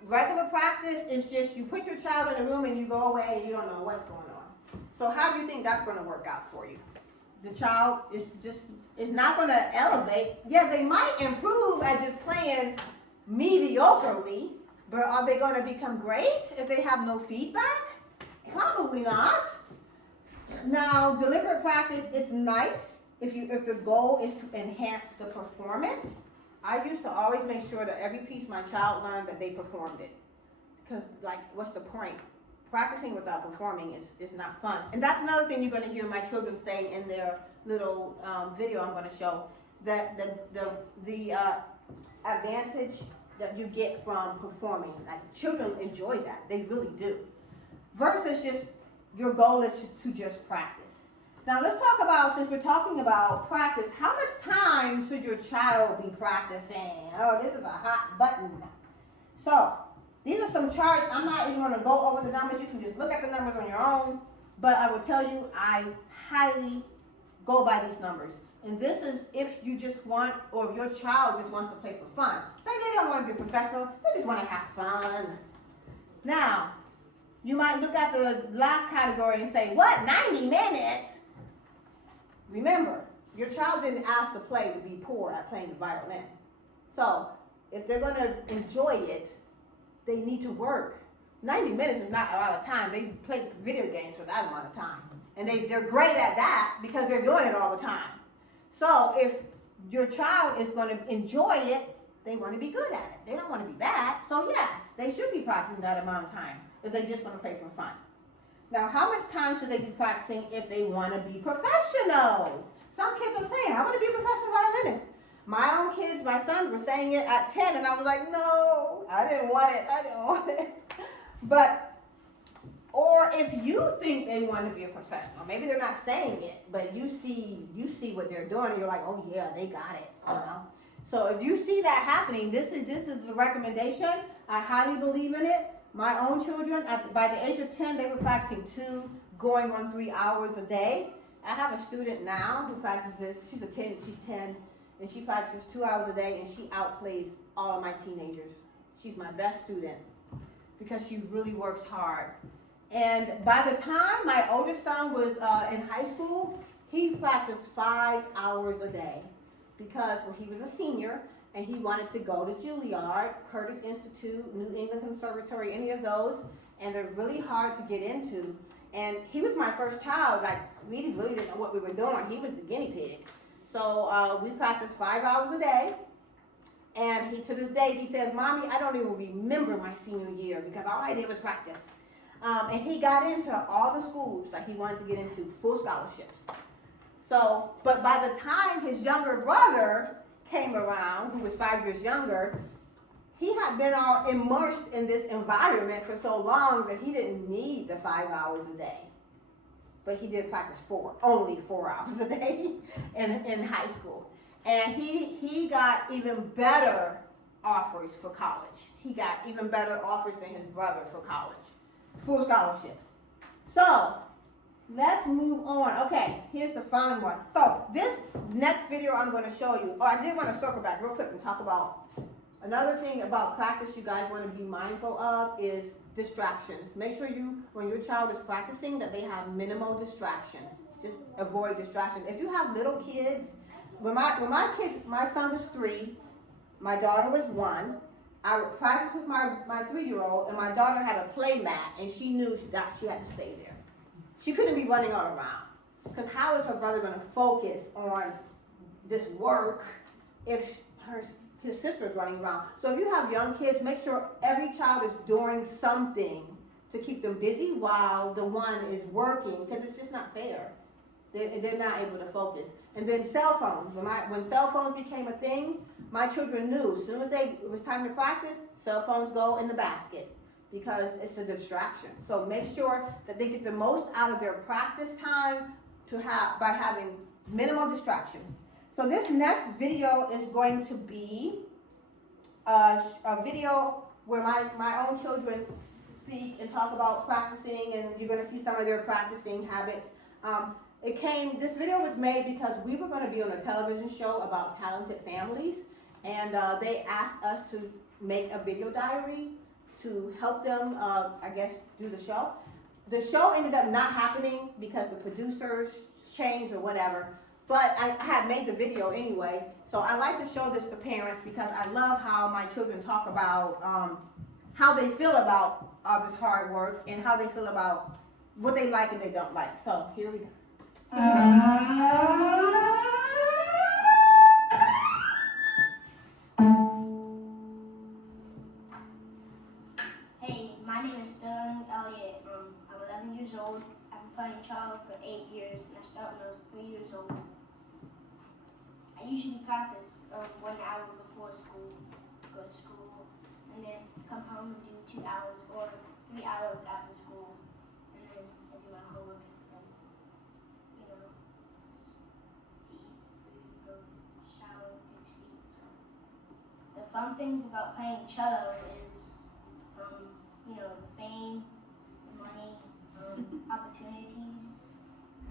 regular practice is just you put your child in a room and you go away and you don't know what's going on. So how do you think that's going to work out for you? The child is not going to elevate. Yeah, they might improve at just playing mediocrely, but are they going to become great if they have no feedback? Probably not. Now, deliberate practice, it's nice if the goal is to enhance the performance. I used to always make sure that every piece my child learned that they performed it. Because, what's the point? Practicing without performing is not fun. And that's another thing you're going to hear my children say in their little video I'm going to show. That the advantage that you get from performing. Like, children enjoy that. They really do. Versus just your goal is to just practice. Now let's talk about, since we're talking about practice, how much time should your child be practicing? Oh, this is a hot button. So, these are some charts. I'm not even going to go over the numbers. You can just look at the numbers on your own. But I will tell you, I highly go by these numbers. And this is if you just want, or if your child just wants to play for fun. Say they don't want to be professional, they just want to have fun. Now, you might look at the last category and say, what, 90 minutes? Remember, your child didn't ask to play to be poor at playing the violin. So, if they're going to enjoy it, they need to work. 90 minutes is not a lot of time. They play video games for that amount of time. And they're great at that because they're doing it all the time. So if your child is going to enjoy it, they want to be good at it. They don't want to be bad. So yes, they should be practicing that amount of time if they just want to play for fun. Now, how much time should they be practicing if they want to be professionals? Some kids are saying, I want to be a professional violinist. My own kids, my sons were saying it at 10, and I was like, no, I didn't want it. But, or if you think they want to be a professional, maybe they're not saying it, but you see what they're doing, and you're like, oh yeah, they got it, you know? So if you see that happening, this is a recommendation. I highly believe in it. My own children, by the age of 10, they were practicing 2, going on 3 hours a day. I have a student now who practices, she's 10, and she practices 2 hours a day, and she outplays all of my teenagers. She's my best student because she really works hard. And by the time my oldest son was in high school, he practiced 5 hours a day because he was a senior and he wanted to go to Juilliard, Curtis Institute, New England Conservatory, any of those, and they're really hard to get into. And he was my first child. Like, we really didn't know what we were doing. He was the guinea pig. So we practiced 5 hours a day. And to this day, he says, Mommy, I don't even remember my senior year because all I did was practice. And he got into all the schools that he wanted to get into, full scholarships. So, but by the time his younger brother came around, who was 5 years younger, he had been all immersed in this environment for so long that he didn't need the 5 hours a day. But he did practice only 4 hours a day in high school. And he got even better offers for college. He got even better offers than his brother for college. Full scholarships. So, let's move on. Okay, here's the fun one. So, this next video I'm going to show you, I did want to circle back real quick and talk about another thing about practice you guys want to be mindful of is distractions. Make sure when your child is practicing, that they have minimal distractions. Just avoid distractions. If you have little kids, when my son was 3, my daughter was 1, I would practice with my 3-year-old, and my daughter had a play mat, and she knew that she had to stay there. She couldn't be running all around, because how is her brother going to focus on this work if his sister's running around. So if you have young kids, make sure every child is doing something to keep them busy while the one is working, because it's just not fair. They're not able to focus. And then cell phones. When cell phones became a thing, my children knew as soon as it was time to practice, cell phones go in the basket because it's a distraction. So make sure that they get the most out of their practice time by having minimal distractions. So this next video is going to be a video where my own children speak and talk about practicing, and you're going to see some of their practicing habits. This video was made because we were going to be on a television show about talented families, and they asked us to make a video diary to help them, do the show. The show ended up not happening because the producers changed or whatever, but I had made the video anyway, so I like to show this to parents because I love how my children talk about how they feel about all this hard work and how they feel about what they like and they don't like. So here we go. Hey, my name is Sterling Elliott. I'm 11 years old. I've been playing cello for 8 years, and I started when I was 3 years old. I usually practice 1 hour before school, go to school, and then come home and do 2 hours or 3 hours after school, and then I do my homework and, eat food, go shower, take sleep. So the fun things about playing cello is, the fame, the money, opportunities,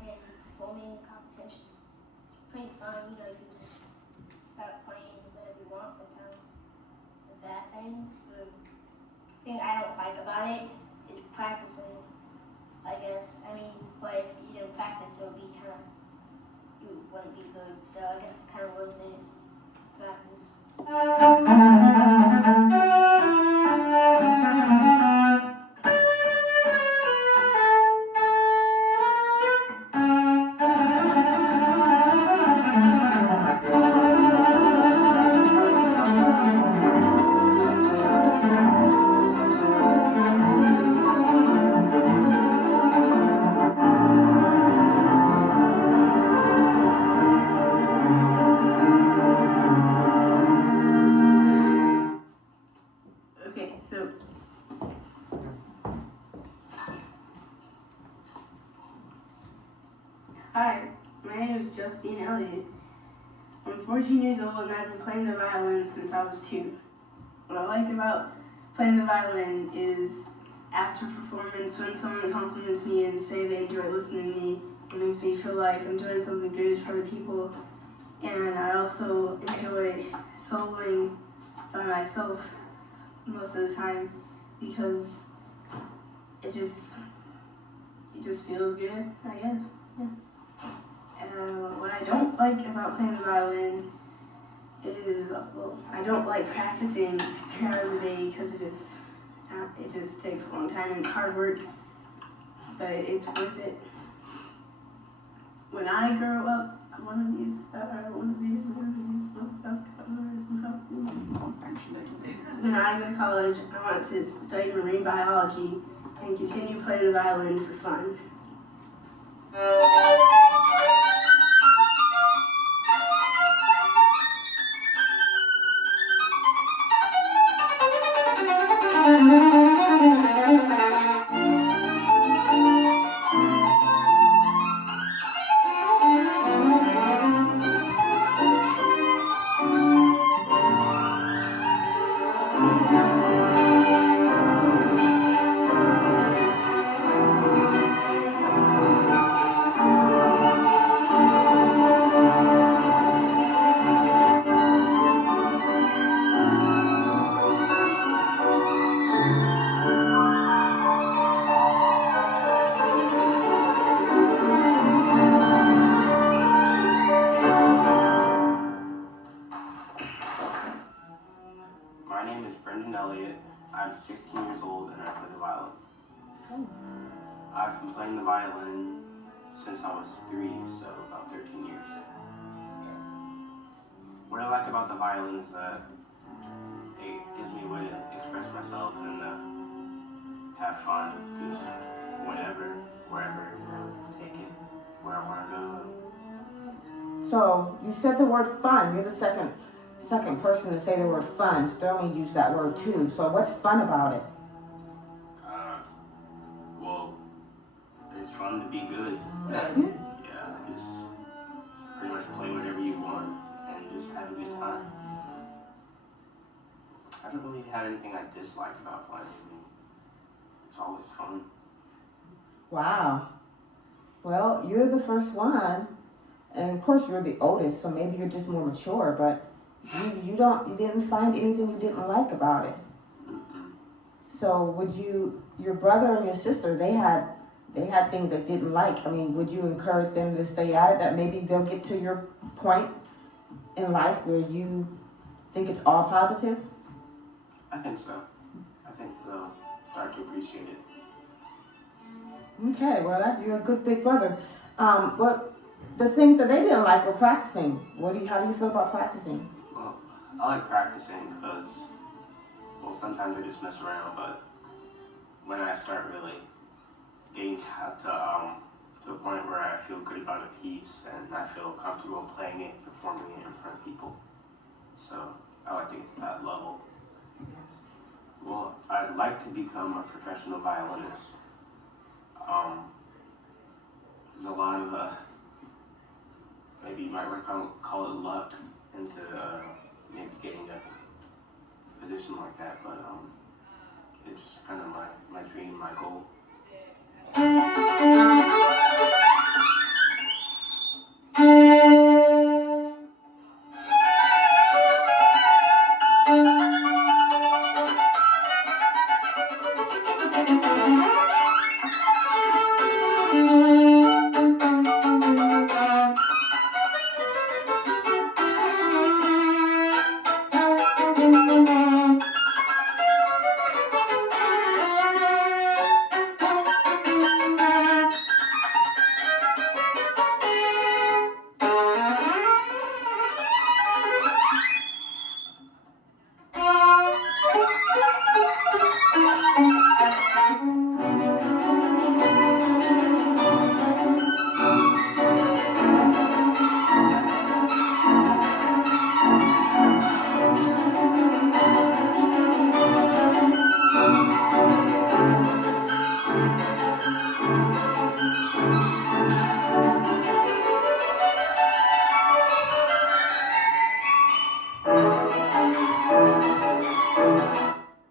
and performing competitions. It's pretty fun, you can just start playing whatever you want sometimes. The bad thing, the thing I don't like about it is practicing, I guess. But if you didn't practice, it would be you wouldn't be good. So I guess it's kind of worth it, practice. Hi, my name is Justine Elliott. I'm 14 years old and I've been playing the violin since I was 2. What I like about playing the violin is after performance, when someone compliments me and say they enjoy listening to me, it makes me feel like I'm doing something good for the people. And I also enjoy soloing by myself most of the time because it just feels good, I guess. Yeah. What I don't like about playing the violin is, I don't like practicing 3 hours a day because it just takes a long time and it's hard work, but it's worth it. When I grow up, I want to be When I go to college, I want to study marine biology and continue playing the violin for fun. I'm 16 years old and I play the violin. I've been playing the violin since I was 3, so about 13 years. what I like about the violin is that it gives me a way to express myself and have fun. Just whenever, wherever, take it where I want to go. So you said the word fun. You're the second person to say the word fun. Sterling used that word too. So what's fun about it? Well, it's fun to be good. Mm-hmm. Yeah, just pretty much play whatever you want and just have a good time. I don't really have anything I dislike about playing. I mean, it's always fun. Wow. Well, you're the first one, and of course you're the oldest, so maybe you're just more mature. But you didn't find anything you didn't like about it. Mm-mm. So would you? Your brother and your sister, they had things they didn't like. I mean, would you encourage them to stay at it? That maybe they'll get to your point in life where you think it's all positive. I think so. I think they'll start to appreciate it. Okay, well, you're a good big brother. But the things that they didn't like were practicing. How do you feel about practicing? Well, I like practicing because, well, sometimes I just mess around, but when I start really getting to a point where I feel good about a piece and I feel comfortable playing it, performing it in front of people. So I like to get to that level. Yes. Well, I'd like to become a professional violinist. There's a lot of, maybe you might want to call it luck into maybe getting a position like that, but it's kind of my dream, my goal.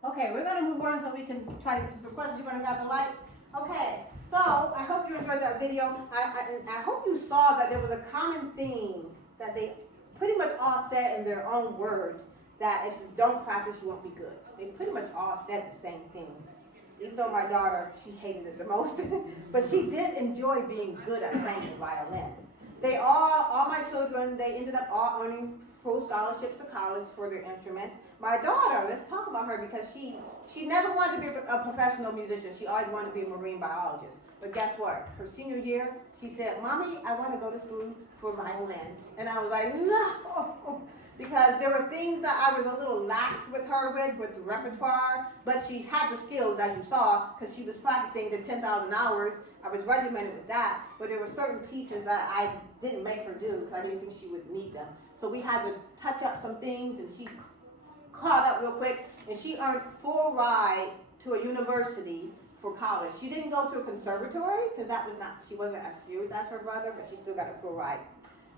Okay, we're going to move on so we can try to get to some questions. You're going to grab the light? Okay, so I hope you enjoyed that video. I hope you saw that there was a common theme that they pretty much all said in their own words, that if you don't practice, you won't be good. They pretty much all said the same thing. Even though my daughter, she hated it the most, but she did enjoy being good at playing the violin. All my children, they ended up all earning full scholarships to college for their instruments. My daughter, let's talk about her, because she never wanted to be a professional musician. She always wanted to be a marine biologist. But guess what? Her senior year, she said, "Mommy, I want to go to school for violin." And I was like, no, because there were things that I was a little lax with her with the repertoire, but she had the skills, as you saw, because she was practicing the 10,000 hours. I was regimented with that, but there were certain pieces that I didn't make her do because I didn't think she would need them. So we had to touch up some things, and she caught up real quick, and she earned full ride to a university for college. She didn't go to a conservatory because she wasn't as serious as her brother, but she still got a full ride.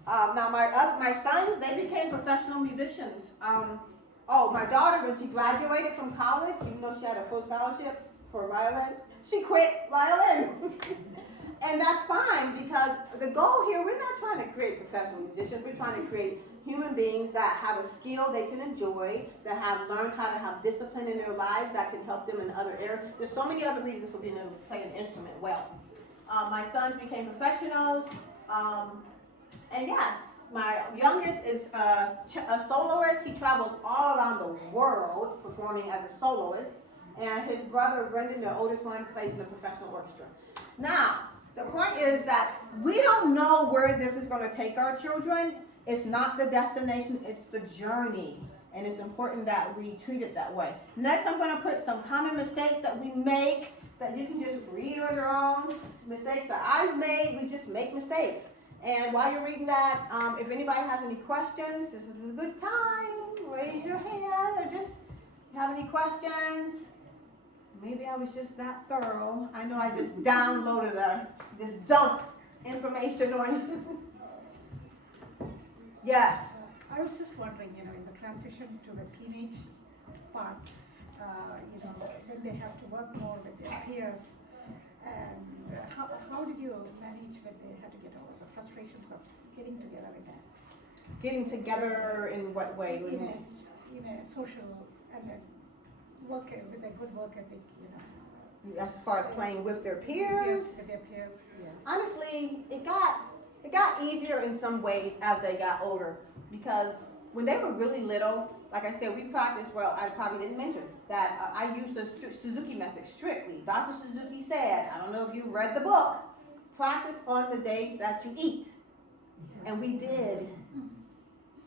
Now my sons, they became professional musicians. My daughter, when she graduated from college, even though she had a full scholarship for violin, she quit violin. And that's fine, because the goal here, we're not trying to create professional musicians. We're trying to create human beings that have a skill they can enjoy, that have learned how to have discipline in their lives, that can help them in other areas. There's so many other reasons for being able to play an instrument well. My sons became professionals. And yes, my youngest is a soloist. He travels all around the world performing as a soloist. And his brother, Brendan, the oldest one, plays in the professional orchestra. Now, the point is that we don't know where this is going to take our children. It's not the destination, it's the journey. And it's important that we treat it that way. Next, I'm going to put some common mistakes that we make that you can just read on your own. Mistakes that I've made, we just make mistakes. And while you're reading that, if anybody has any questions, this is a good time. Raise your hand or just have any questions. Maybe I was just that thorough. I know I just downloaded this dump information on you. Yes. I was just wondering, in the transition to the teenage part, when they have to work more with their peers, and how did you manage when they had to get over the frustrations of getting together in a Getting together in what way? in a social and a work with a good work ethic, As far as playing with their peers? Yes, with their peers. Yeah. Honestly, it got easier in some ways as they got older, because when they were really little, like I said, we practiced, well, I probably didn't mention that I used the Suzuki method strictly. Dr. Suzuki said, I don't know if you read the book, practice on the days that you eat. And we did.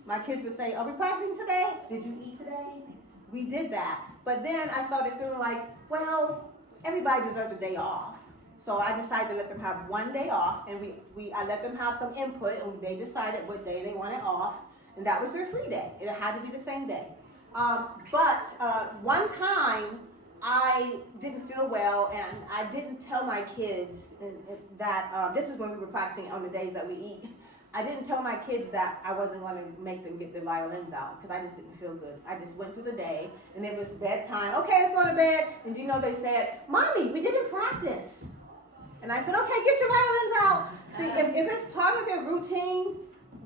My kids would say, are we practicing today? Did you eat today? We did that. But then I started feeling like, well, everybody deserves a day off. So I decided to let them have one day off, and I let them have some input, and they decided what day they wanted off, and that was their free day. It had to be the same day. But one time, I didn't feel well, and I didn't tell my kids that, this is when we were practicing on the days that we eat. I didn't tell my kids that I wasn't going to make them get their violins out, because I just didn't feel good. I just went through the day, and it was bedtime. Okay, let's go to bed. And they said, Mommy, we didn't practice. And I said, okay, get your violins out. See, if it's part of their routine,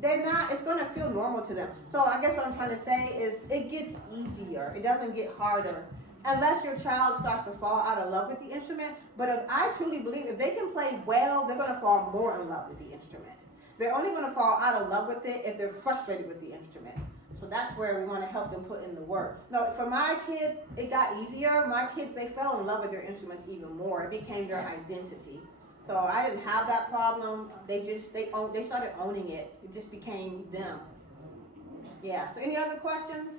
it's going to feel normal to them. So I guess what I'm trying to say is it gets easier. It doesn't get harder. Unless your child starts to fall out of love with the instrument. But I truly believe if they can play well, they're going to fall more in love with the instrument. They're only going to fall out of love with it if they're frustrated with the instrument. So that's where we want to help them put in the work. No, for my kids, it got easier. My kids, they fell in love with their instruments even more. It became their identity. So I didn't have that problem. They started owning it. It just became them. Yeah. So any other questions?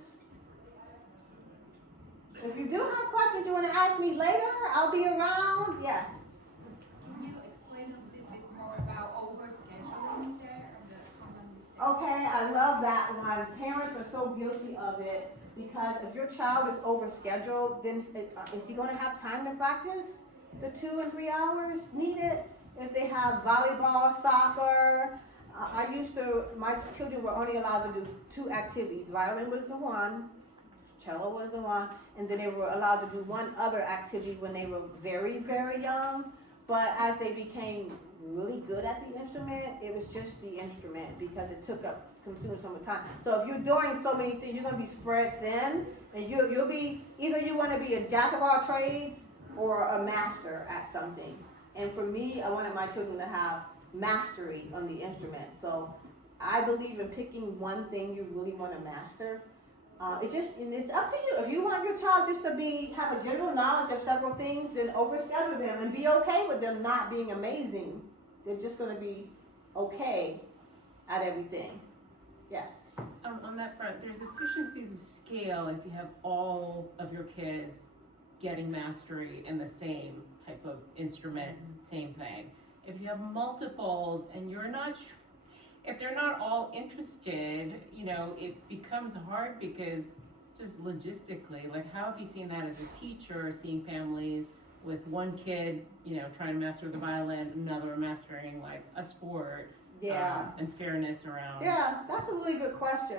If you do have questions you want to ask me later, I'll be around. Yes. Can you explain a little bit more about overscheduling there and the common mistakes? Okay, I love that one. Parents are so guilty of it, because if your child is overscheduled, then is he going to have time to practice the 2 and 3 hours needed? If they have volleyball, soccer, my children were only allowed to do 2 activities. Violin was the one, cello was the one, and then they were allowed to do one other activity when they were very, very young. But as they became really good at the instrument, it was just the instrument, because it consumed so much time. So if you're doing so many things, you're going to be spread thin, and you'll be, either you want to be a jack of all trades or a master at something. And for me, I wanted my children to have mastery on the instrument. So I believe in picking one thing you really want to master. It's up to you. If you want your child just to have a general knowledge of several things, then overschedule them and be okay with them not being amazing. They're just going to be okay at everything. Yeah. On that front, there's efficiencies of scale if you have all of your kids getting mastery in the same type of instrument, same thing. If you have multiples and if they're not all interested, it becomes hard, because just logistically, like, how have you seen that as a teacher, seeing families with one kid, trying to master the violin, another mastering like a sport? Yeah. And fairness around. Yeah, that's a really good question.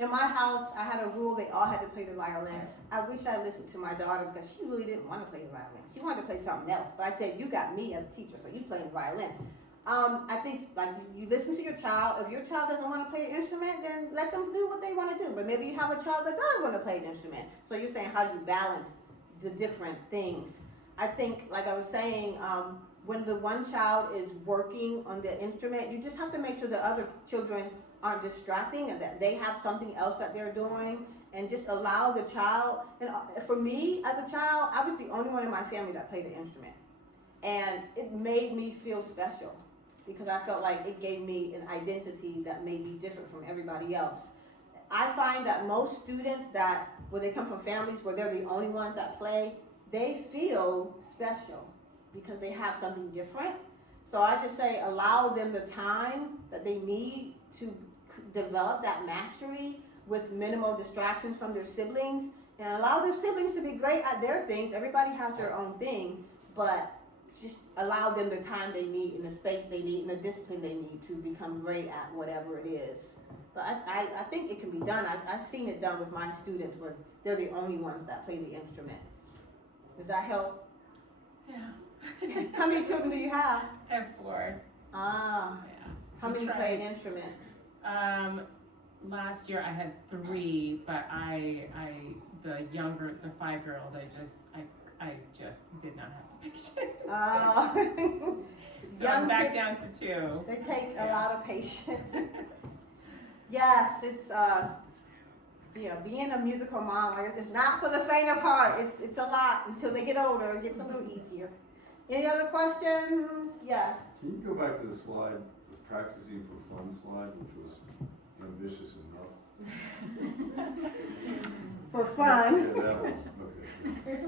In my house, I had a rule they all had to play the violin. I wish I listened to my daughter, because she really didn't want to play the violin. She wanted to play something else. But I said, you got me as a teacher, so you play the violin. I think, like, you listen to your child. If your child doesn't want to play an instrument, then let them do what they want to do. But maybe you have a child that does want to play an instrument. So you're saying, how do you balance the different things? I think, like I was saying, when the one child is working on the instrument, you just have to make sure the other children aren't distracting, and that they have something else that they're doing, and just allow the child. And for me, as a child, I was the only one in my family that played the instrument. And it made me feel special, because I felt like it gave me an identity that may be different from everybody else. I find that most students where they come from families where they're the only ones that play, they feel special because they have something different. So I just say allow them the time that they need to develop that mastery with minimal distractions from their siblings, and allow their siblings to be great at their things. Everybody has their own thing, but just allow them the time they need and the space they need and the discipline they need to become great at whatever it is. But I think it can be done. I've seen it done with my students where they're the only ones that play the instrument. Does that help? Yeah. How many children do you have? I have 4. Ah, Yeah. how many play an instrument? Last year I had 3, but the 5-year-old, I just did not have the patience. So I'm back down to 2. They take a lot of patience. Yes, it's being a musical mom, it's not for the faint of heart. It's a lot until they get older. It gets a little easier. Any other questions? Yes. Can you go back to the slide, the practicing for fun slide, which was ambitious enough? For fun. Yeah, that one. Okay.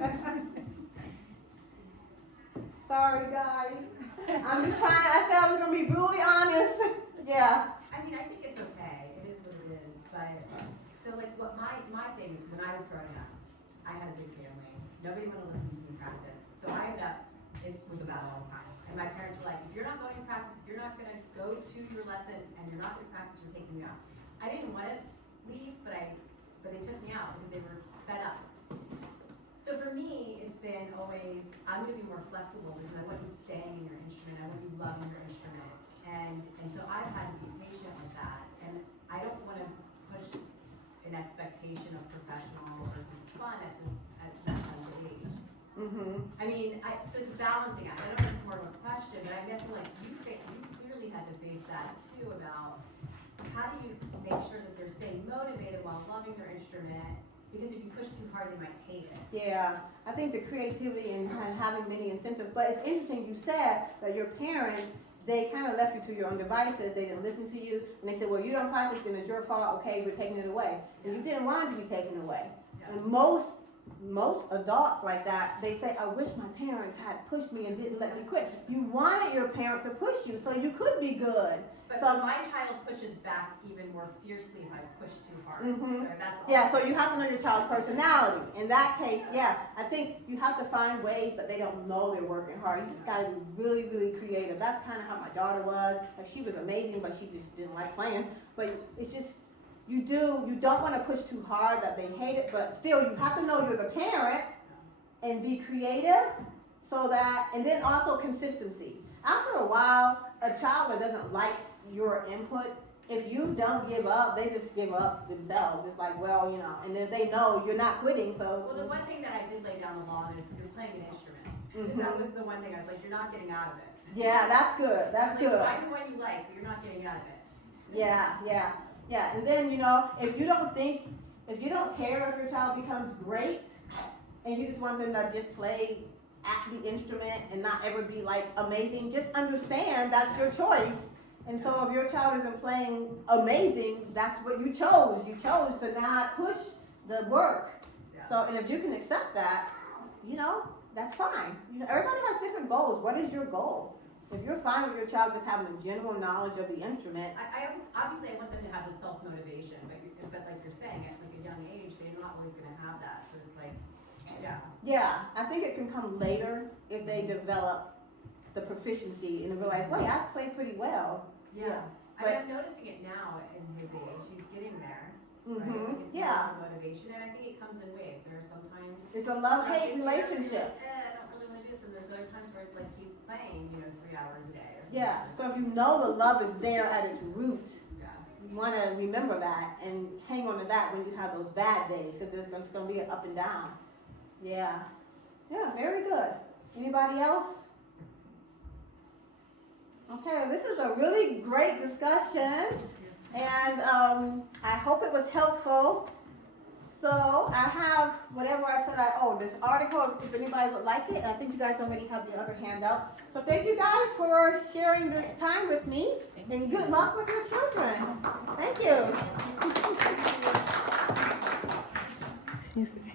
Sorry, guys. I'm just trying. I said I was gonna be brutally honest. Yeah. I mean, I think it's okay. It is what it is. But so, like, what my thing is, when I was growing up, I had a big family. Nobody wanted to listen to me practice. So I ended up. It was about all the time. And my parents were like, if you're not going to practice, if you're not going to go to your lesson, and you're not going to practice, we're taking you out. I didn't want to leave, but they took me out because they were fed up. So for me, it's been always, I'm going to be more flexible because I want you staying in your instrument. I want you loving your instrument. And so I've had to be patient with that. And I don't want to push an expectation of professional versus fun at this sense of age. Mm-hmm. I mean, so it's a balancing act. I don't know if it's more of a question, but I'm guessing like you clearly had to face that too about how do you make sure that they're staying motivated while loving their instrument? Because if you push too hard, they might hate it. Yeah, I think the creativity and having many incentives. But it's interesting you said that your parents, they kind of left you to your own devices. They didn't listen to you, and they said, "Well, you don't practice, then it's your fault. Okay, we're taking it away." And you didn't want it to be taken away. Yeah. And most adults like that, they say, "I wish my parents had pushed me and didn't let me quit." You wanted your parent to push you so you could be good. But So my child pushes back even more fiercely if I push too hard. Mhm. So that's all. Yeah, so you have to know your child's personality. In that case, yeah, I think you have to find ways that they don't know they're working hard. You just gotta be really, really creative. That's kind of how my daughter was. Like, she was amazing, but she just didn't like playing. But it's just, you don't want to push too hard that they hate it, but still you have to know you're the parent and be creative so that, and then also consistency. After a while, a child that doesn't like your input, if you don't give up, they just give up themselves. It's like, well, and then they know you're not quitting, so. Well, the one thing that I did lay down the law is you're playing an instrument. Mhm. That was the one thing I was like, you're not getting out of it. Yeah, that's good, that's good. Find the one you like, but you're not getting out of it. Yeah, and then, if you don't care if your child becomes great, and you just want them to just play at the instrument and not ever be like amazing, just understand that's your choice. And so if your child isn't playing amazing, that's what you chose. You chose to not push the work. Yeah. So, and if you can accept that, that's fine. Everybody has different goals. What is your goal? If you're fine with your child just having a general knowledge of the instrument. I obviously want them to have the self-motivation, but like you're saying, at like a young age, they're not always going to have that. So it's like, yeah. Yeah, I think it can come later if they develop the proficiency and realize, wait, I play pretty well. Yeah. But- I'm noticing it now in his age. He's getting there. Right? Mm-hmm. Like it's Yeah, more motivation, and I think it comes in waves. There are sometimes it's a love-hate relationship. I don't really want to do this, and there's other times where it's like he's playing, 3 hours a day. Or something. Yeah, so if you know the love is there at its root, Yeah. you want to remember that and hang on to that when you have those bad days, because there's going to be an up and down. Yeah, very good. Anybody else? Okay, this is a really great discussion, and I hope it was helpful. So I have whatever I said this article, if anybody would like it. I think you guys already have the other handouts. So thank you guys for sharing this time with me, and good luck with your children. Thank you. Excuse me.